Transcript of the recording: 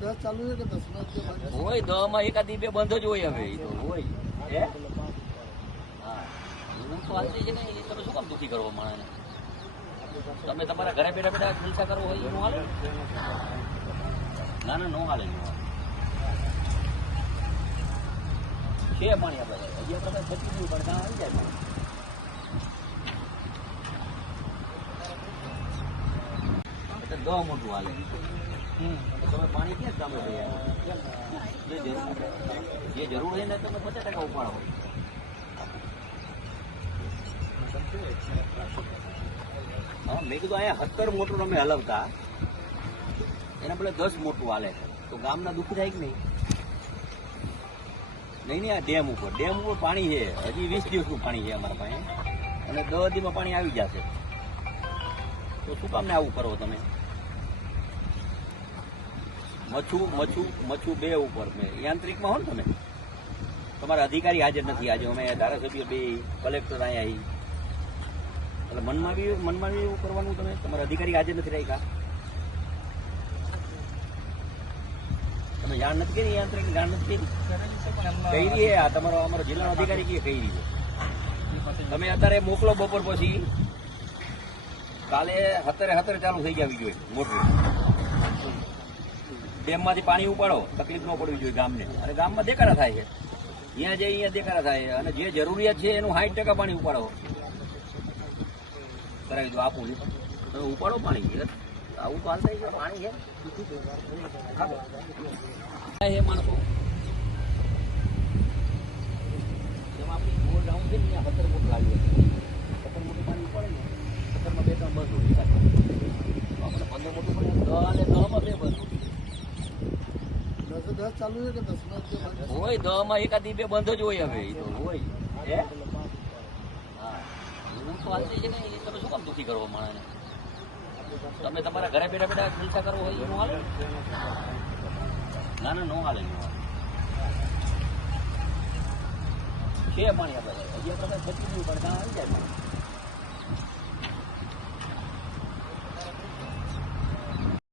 10 ચાલુ છે કે 10 માં હોય 10 માં એકાદી બે બંધ જ હોય હવે એ તો હોય હે હા હું તો હાલતી છે ને એ તમે શું કામ દુઃખી કરો માણસને તમે તમારા ઘરે બેઠા બેઠા જલસા કરો હોય એનું હાલે ના ના નો હાલે છે પાણી આપણે હજી આપણે બચી ગયું પણ ત્યાં આવી જાય દવા મોટું હાલે તમે પાણી ક્યાં કામે જે જરૂર હોય ને તમે 50% ઉપાડો હા મેં કીધું અહીંયા 17 મોટર અમે હલાવતા એના પેલા 10 મોટું હાલે તો ગામના દુઃખ થાય કે નહીં નહીં આ ડેમ ઉપર પાણી છે હજી 20 દિવસનું પાણી છે અમારા પાસે અને 10 દીમાં પાણી આવી જશે તો શું કામ ને આવું કરો તમે મચ્છું બે ઉપર મેં યાંત્રિકમાં હો ને તમે તમારા અધિકારી હાજર નથી આજે અમે ધારાસભ્ય બે કલેક્ટર અહીંયા એટલે મનમાં બી એવું કરવાનું તમે તમારા અધિકારી હાજર નથી રાખ્યા તમે જાણ નથી કરી યાંત્રિક જાણ નથી કરી આ અમારો જિલ્લાનો અધિકારી કઈ રહી છે તમે અત્યારે મોકલો બપોર પછી કાલે 17 ચાલુ થઈ જવી જોઈએ મોટર ડેમમાંથી પાણી ઉપાડો તકલીફ ન પડવી જોઈએ ગામને અને ગામમાં દેખાડા થાય છે અહીંયા દેખાડા થાય અને જે જરૂરિયાત છે એનું 60% પાણી ઉપાડો કરાવી દો આપું તમે ઉપાડો પાણી આવું તો હાલ થાય છે પાણી છે માણસો જેમાં આપણી ગોળ ડાઉન છે ને ત્યાં 17 મોટર આવી હતી 17 મોટું પાણી ઉપાડે ને 17 માં 2-3 બંધ હોય આપણે 15 મોટું પડે 10 અને 10 માં 2 બંધ 10 ચાલુ છે કે 10 માં હોય 10 માં એકાદી બે બંધ જ હોય હવે એ તો હોય હે હા હું તો હાલતી છે ને એ તમે શું કામ દુઃખી કરો માણસને તમે તમારા ઘરે બેઠા બેઠા જલસા કરવો હોય એનું હાલે ના ના નો હાલે છે પાણી આપણે હજી આપણે બચી ગયું પણ ત્યાં આવી જાય